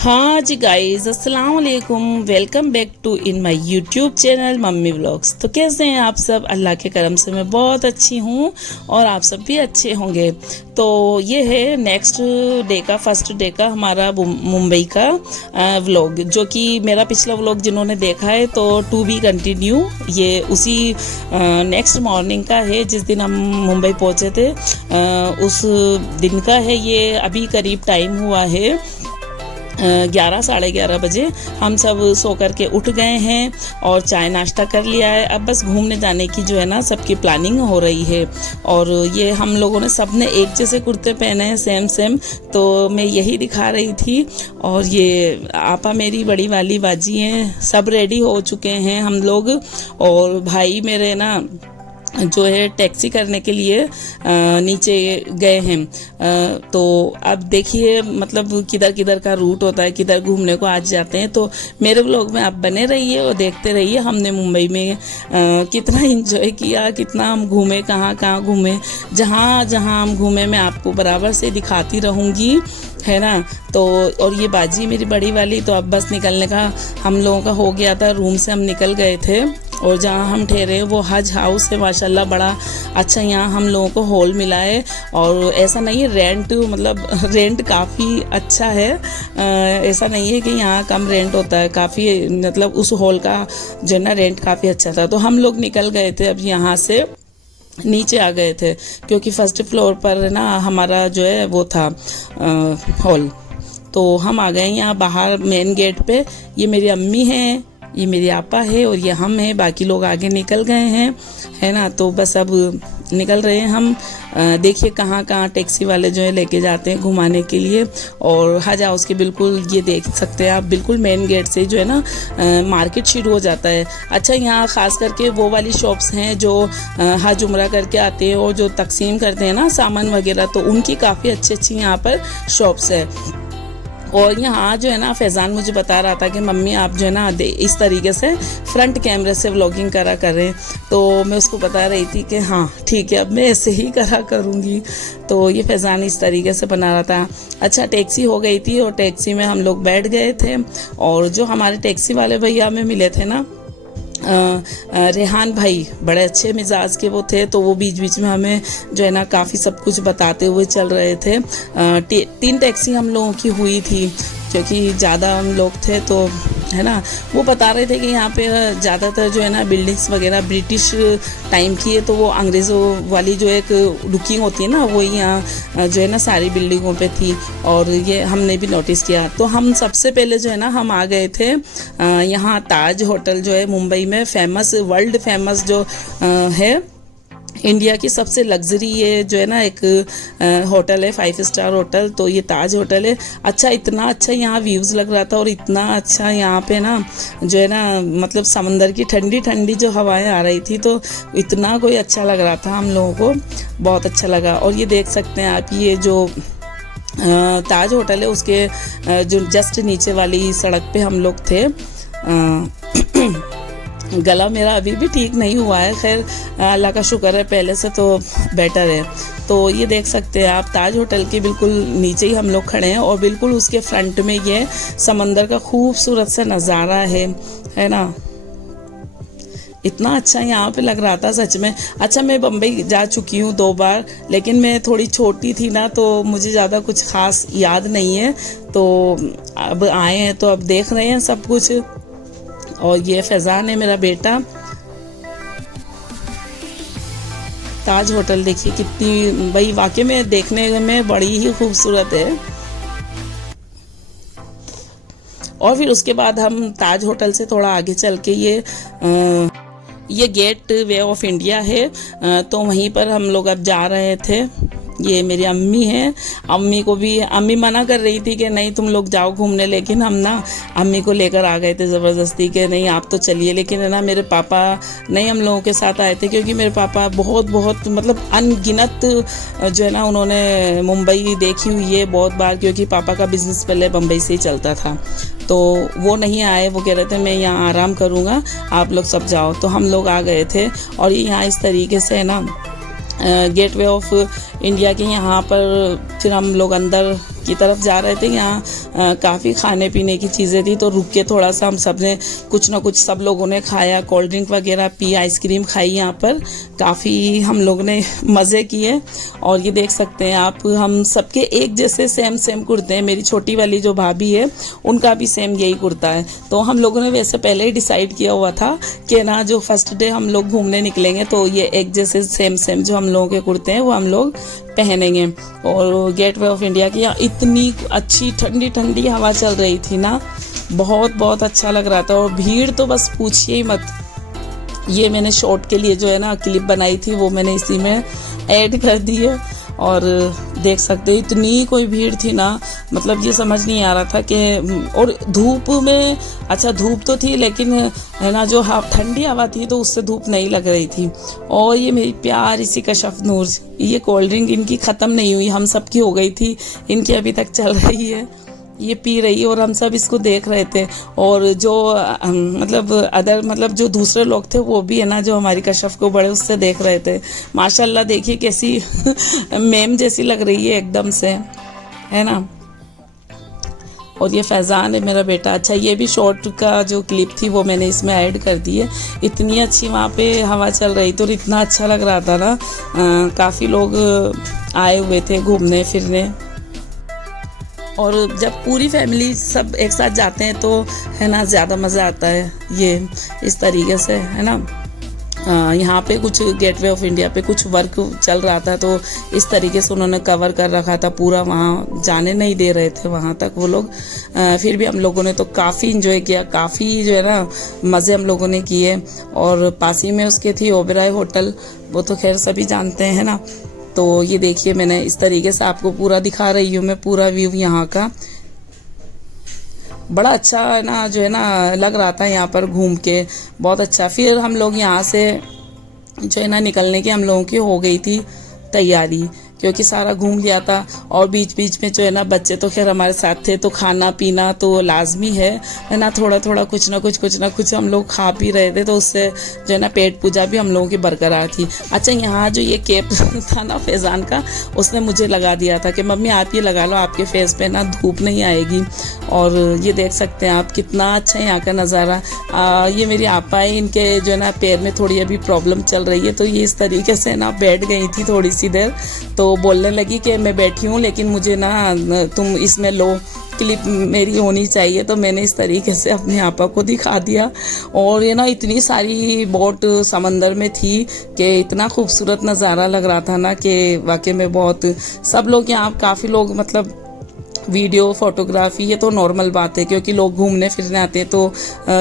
हाँ जी गाइस, अस्सलाम वालेकुम। Welcome back to in my YouTube channel mummy vlogs. तो कैसे हैं आप सब? अल्लाह के करम से मैं बहुत अच्छी हूँ और आप सब भी अच्छे होंगे। तो ये है नेक्स्ट डे का, फर्स्ट डे का हमारा मुंबई का व्लॉग, जो कि मेरा पिछला व्लॉग जिन्होंने देखा है तो टू बी कंटिन्यू, ये उसी नेक्स्ट मॉर्निंग का है जिस दिन हम मुंबई पहुँचे थे, उस दिन का है। ये अभी करीब टाइम हुआ है 11 साढ़े 11 बजे। हम सब सो कर के उठ गए हैं और चाय नाश्ता कर लिया है। अब बस घूमने जाने की जो है ना सबकी प्लानिंग हो रही है। और ये हम लोगों ने सब ने एक जैसे कुर्ते पहने हैं, सेम सेम, तो मैं यही दिखा रही थी। और ये आपा मेरी बड़ी वाली बाजी हैं, सब रेडी हो चुके हैं हम लोग। और भाई मेरे ना जो है टैक्सी करने के लिए नीचे गए हैं। तो अब देखिए मतलब किधर किधर का रूट होता है, किधर घूमने को आज जाते हैं। तो मेरे व्लॉग में आप बने रहिए और देखते रहिए हमने मुंबई में कितना एंजॉय किया, कितना हम घूमे, कहाँ कहाँ घूमे, जहाँ जहाँ हम घूमे मैं आपको बराबर से दिखाती रहूँगी, है ना। तो और ये बाजी मेरी बड़ी वाली, तो अब बस निकलने का हम लोगों का हो गया था। रूम से हम निकल गए थे और जहाँ हम ठहरे वो हज हाउस है, माशाल्लाह बड़ा अच्छा यहाँ हम लोगों को हॉल मिला है। और ऐसा नहीं है रेंट, मतलब रेंट काफ़ी अच्छा है, ऐसा नहीं है कि यहाँ कम रेंट होता है, काफ़ी मतलब उस हॉल का जो है ना रेंट काफ़ी अच्छा था। तो हम लोग निकल गए थे, अब यहाँ से नीचे आ गए थे क्योंकि फर्स्ट फ्लोर पर ना हमारा जो है वो था हॉल। तो हम आ गए यहाँ बाहर मेन गेट पे। ये मेरी अम्मी हैं, ये मेरी आपा है और ये हम हैं, बाकी लोग आगे निकल गए हैं, है ना। तो बस अब निकल रहे हैं हम। देखिए कहाँ कहाँ टैक्सी वाले जो है लेके जाते हैं घुमाने के लिए। और हज हाउस के बिल्कुल ये देख सकते हैं आप, बिल्कुल मेन गेट से जो है ना मार्केट शुरू हो जाता है। अच्छा, यहाँ ख़ास करके वो वाली शॉप्स हैं जो हज उम्रा करके आते हैं और जो तकसीम करते हैं ना सामान वगैरह, तो उनकी काफ़ी अच्छी अच्छी यहाँ पर शॉप्स है। और यहाँ जो है ना फैज़ान मुझे बता रहा था कि मम्मी आप जो है ना इस तरीके से फ्रंट कैमरे से व्लॉगिंग करा करें। तो मैं उसको बता रही थी कि हाँ ठीक है, अब मैं ऐसे ही करा करूँगी। तो ये फैज़ान इस तरीके से बना रहा था। अच्छा, टैक्सी हो गई थी और टैक्सी में हम लोग बैठ गए थे। और जो हमारे टैक्सी वाले भैया हमें मिले थे ना, रेहान भाई, बड़े अच्छे मिजाज के वो थे। तो वो बीच बीच में हमें जो है ना काफ़ी सब कुछ बताते हुए चल रहे थे। 3 टैक्सी हम लोगों की हुई थी क्योंकि ज़्यादा हम लोग थे, तो है ना। वो बता रहे थे कि यहाँ पे ज़्यादातर जो है ना बिल्डिंग्स वगैरह ब्रिटिश टाइम की है, तो वो अंग्रेज़ों वाली जो एक लुकिंग होती है ना, वो यहाँ जो है ना सारी बिल्डिंगों पे थी। और ये हमने भी नोटिस किया। तो हम सबसे पहले जो है ना हम आ गए थे यहाँ ताज होटल, जो है मुंबई में फेमस, वर्ल्ड फेमस जो है, इंडिया की सबसे लग्जरी ये जो है ना एक होटल है, 5 स्टार होटल। तो ये ताज होटल है। अच्छा, इतना अच्छा यहाँ व्यूज़ लग रहा था और इतना अच्छा यहाँ पे ना जो है ना मतलब समंदर की ठंडी ठंडी जो हवाएं आ रही थी, तो इतना कोई अच्छा लग रहा था, हम लोगों को बहुत अच्छा लगा। और ये देख सकते हैं आप, ये जो ताज होटल है उसके जो जस्ट नीचे वाली सड़क पे हम लोग थे। गला मेरा अभी भी ठीक नहीं हुआ है, खैर अल्लाह का शुक्र है, पहले से तो बेटर है। तो ये देख सकते हैं आप, ताज होटल के बिल्कुल नीचे ही हम लोग खड़े हैं और बिल्कुल उसके फ्रंट में ये समंदर का खूबसूरत सा नज़ारा है ना। इतना अच्छा यहाँ पे लग रहा था सच में। अच्छा, मैं बम्बई जा चुकी हूँ 2 बार, लेकिन मैं थोड़ी छोटी थी ना, तो मुझे ज़्यादा कुछ ख़ास याद नहीं है। तो अब आए हैं तो अब देख रहे हैं सब कुछ। और ये फैज़ान है मेरा बेटा। ताज होटल देखिए कितनी, भाई वाकई में देखने में बड़ी ही खूबसूरत है। और फिर उसके बाद हम ताज होटल से थोड़ा आगे चल के ये गेट वे ऑफ इंडिया है, तो वहीं पर हम लोग अब जा रहे थे। ये मेरी अम्मी हैं, अम्मी को भी, अम्मी मना कर रही थी कि नहीं तुम लोग जाओ घूमने, लेकिन हम ना अम्मी को लेकर आ गए थे ज़बरदस्ती के, नहीं आप तो चलिए। लेकिन है ना मेरे पापा नहीं हम लोगों के साथ आए थे, क्योंकि मेरे पापा बहुत मतलब अनगिनत जो है ना उन्होंने मुंबई देखी हुई है बहुत बार, क्योंकि पापा का बिज़नेस पहले बम्बई से ही चलता था। तो वो नहीं आए, वो कह रहे थे मैं यहाँ आराम करूँगा, आप लोग सब जाओ। तो हम लोग आ गए थे। और ये यहाँ इस तरीके से है ना गेटवे ऑफ इंडिया के यहाँ पर फिर हम लोग अंदर की तरफ जा रहे थे। यहाँ काफ़ी खाने पीने की चीज़ें थी, तो रुक के थोड़ा सा हम सब ने कुछ ना कुछ सब लोगों ने खाया, कोल्ड ड्रिंक वगैरह पी, आइसक्रीम खाई। यहाँ पर काफ़ी हम लोग ने मज़े किए। और ये देख सकते हैं आप, हम सबके एक जैसे सेम कुर्ते हैं। मेरी छोटी वाली जो भाभी है उनका भी सेम यही कुर्ता है। तो हम लोगों ने वैसे पहले ही डिसाइड किया हुआ था कि ना जो फर्स्ट डे हम लोग घूमने निकलेंगे तो ये एक जैसे सेम जो हम लोगों के कुर्ते हैं वो हम लोग पहनेंगे। और गेटवे ऑफ इंडिया की यहाँ इतनी अच्छी ठंडी हवा चल रही थी ना, बहुत अच्छा लग रहा था। और भीड़ तो बस पूछिए ही मत। ये मैंने शॉर्ट के लिए जो है ना क्लिप बनाई थी वो मैंने इसी में ऐड कर दी है। और देख सकते हैं इतनी कोई भीड़ थी ना, मतलब ये समझ नहीं आ रहा था कि, और धूप में, अच्छा धूप तो थी लेकिन है ना जो ठंडी हवा थी तो उससे धूप नहीं लग रही थी। और ये मेरी प्यारी सी कशफ नूर, ये कोल्ड ड्रिंक इनकी ख़त्म नहीं हुई, हम सब की हो गई थी, इनकी अभी तक चल रही है, ये पी रही है और हम सब इसको देख रहे थे। और जो मतलब जो दूसरे लोग थे वो भी है ना जो हमारी कशफ को बड़े उससे देख रहे थे। माशाल्लाह देखिए कैसी मेम जैसी लग रही है एकदम से, है ना। और ये फैज़ान है मेरा बेटा। अच्छा ये भी शॉर्ट का जो क्लिप थी वो मैंने इसमें ऐड कर दी है। इतनी अच्छी वहाँ पे हवा चल रही थी और इतना अच्छा लग रहा था ना, काफ़ी लोग आए हुए थे घूमने फिरने। और जब पूरी फैमिली सब एक साथ जाते हैं तो है ना ज़्यादा मज़ा आता है। ये इस तरीके से है ना, यहाँ पे कुछ गेटवे ऑफ इंडिया पे कुछ वर्क चल रहा था तो इस तरीके से उन्होंने कवर कर रखा था पूरा, वहाँ जाने नहीं दे रहे थे वहाँ तक वो लोग। फिर भी हम लोगों ने तो काफ़ी इंजॉय किया, काफ़ी जो है ना मज़े हम लोगों ने किए। और पास ही में उसके थी ओबेरॉय होटल, वो तो खैर सभी जानते हैं ना। तो ये देखिए मैंने इस तरीके से आपको पूरा दिखा रही हूँ, मैं पूरा व्यू यहाँ का। बड़ा अच्छा है ना जो है ना लग रहा था यहाँ पर घूम के, बहुत अच्छा। फिर हम लोग यहाँ से जो है ना निकलने की हम लोगों की हो गई थी तैयारी, क्योंकि सारा घूम लिया था। और बीच में जो है ना बच्चे तो खैर हमारे साथ थे, तो खाना पीना तो लाजमी है ना, थोड़ा कुछ ना कुछ हम लोग खा पी रहे थे, तो उससे जो है ना पेट पूजा भी हम लोगों की बरकरार थी। अच्छा यहाँ जो ये केप था ना फैज़ान का, उसने मुझे लगा दिया था कि मम्मी आप ये लगा लो, आपके फेस पे ना धूप नहीं आएगी। और ये देख सकते हैं आप कितना अच्छा है यहाँ का नज़ारा। ये मेरी आपा है, इनके जो है ना पैर में थोड़ी अभी प्रॉब्लम चल रही है, तो ये इस तरीके से ना बैठ गई थी थोड़ी सी देर, तो बोलने लगी कि मैं बैठी हूँ लेकिन मुझे ना तुम इसमें लो, क्लिप मेरी होनी चाहिए। तो मैंने इस तरीके से अपने आपा को दिखा दिया। और ये ना इतनी सारी बोट समंदर में थी कि इतना खूबसूरत नज़ारा लग रहा था ना कि वाकई में बहुत, सब लोग यहाँ काफ़ी लोग मतलब वीडियो फोटोग्राफी ये तो नॉर्मल बात है, क्योंकि लोग घूमने फिरने आते हैं, तो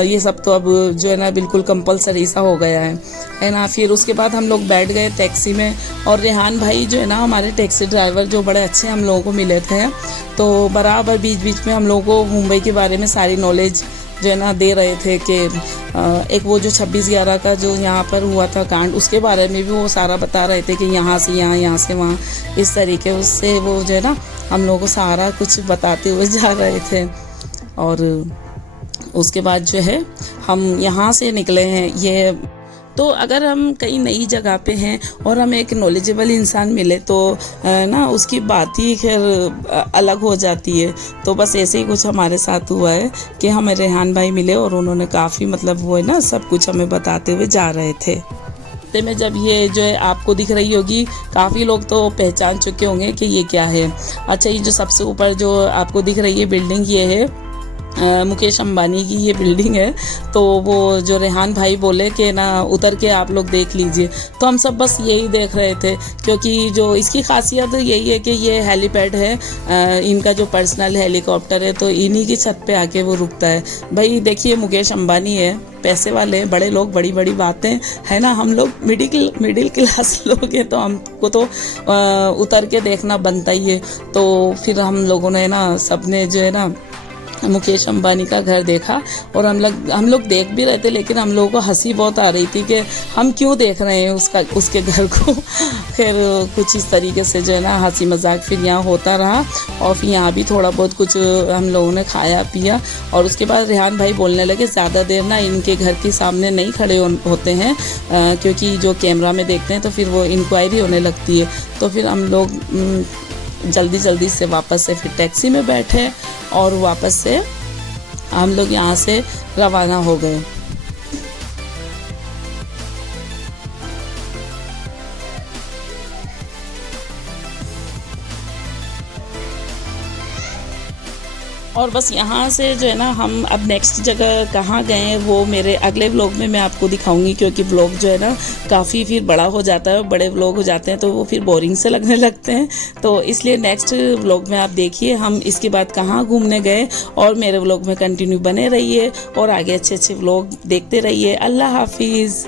ये सब तो अब जो है ना बिल्कुल कंपलसरी सा हो गया है ना। फिर उसके बाद हम लोग बैठ गए टैक्सी में, और रेहान भाई जो है ना हमारे टैक्सी ड्राइवर जो बड़े अच्छे हम लोगों को मिले थे, तो बराबर बीच में हम लोगों को मुंबई के बारे में सारी नॉलेज जो है ना दे रहे थे कि एक वो जो 26/11 का जो यहाँ पर हुआ था कांड, उसके बारे में भी वो सारा बता रहे थे कि यहाँ से यहाँ से वहाँ, इस तरीके उससे वो जो है ना हम लोगों को सारा कुछ बताते हुए जा रहे थे। और उसके बाद जो है हम यहाँ से निकले हैं। ये तो अगर हम कहीं नई जगह पे हैं और हमें एक नॉलेजेबल इंसान मिले तो ना उसकी बात ही खैर अलग हो जाती है। तो बस ऐसे ही कुछ हमारे साथ हुआ है कि हमें रेहान भाई मिले और उन्होंने काफ़ी मतलब वो है ना सब कुछ हमें बताते हुए जा रहे थे। रास्ते में जब ये जो है आपको दिख रही होगी, काफ़ी लोग तो पहचान चुके होंगे कि ये क्या है। अच्छा ये जो सबसे ऊपर जो आपको दिख रही है बिल्डिंग, ये है मुकेश अंबानी की ये बिल्डिंग है। तो वो जो रेहान भाई बोले कि ना उतर के आप लोग देख लीजिए, तो हम सब बस यही देख रहे थे, क्योंकि जो इसकी खासियत यही है कि ये हेलीपैड है, इनका जो पर्सनल हेलीकॉप्टर है, तो इन्हीं की छत पे आके वो रुकता है। भाई देखिए मुकेश अंबानी है, पैसे वाले हैं, बड़े लोग, बड़ी बड़ी बातें है ना। हम लोग मिडिल क्लास लोग हैं, तो हमको तो उतर के देखना बनता ही है। तो फिर हम लोगों ने ना सबने जो है ना मुकेश अंबानी का घर देखा, और हम लोग देख भी रहे थे, लेकिन हम लोगों को हंसी बहुत आ रही थी कि हम क्यों देख रहे हैं उसके घर को। फिर कुछ इस तरीके से जो है ना हंसी मजाक फिर यहाँ होता रहा, और फिर यहाँ भी थोड़ा बहुत कुछ हम लोगों ने खाया पिया। और उसके बाद रेहान भाई बोलने लगे ज़्यादा देर ना इनके घर के सामने नहीं खड़े होते हैं, क्योंकि जो कैमरा में देखते हैं तो फिर वो इंक्वायरी होने लगती है। तो फिर हम लोग जल्दी जल्दी से वापस से फिर टैक्सी में बैठे और वापस से हम लोग यहाँ से रवाना हो गए। और बस यहाँ से जो है ना हम अब नेक्स्ट जगह कहाँ गए हैं वो मेरे अगले व्लॉग में मैं आपको दिखाऊंगी, क्योंकि व्लॉग जो है ना काफ़ी फिर बड़ा हो जाता है, बड़े व्लॉग हो जाते हैं तो वो फिर बोरिंग से लगने लगते हैं। तो इसलिए नेक्स्ट व्लॉग में आप देखिए हम इसके बाद कहाँ घूमने गए, और मेरे व्लॉग में कंटिन्यू बने रहिए और आगे अच्छे अच्छे व्लॉग देखते रहिए। अल्लाह हाफिज़।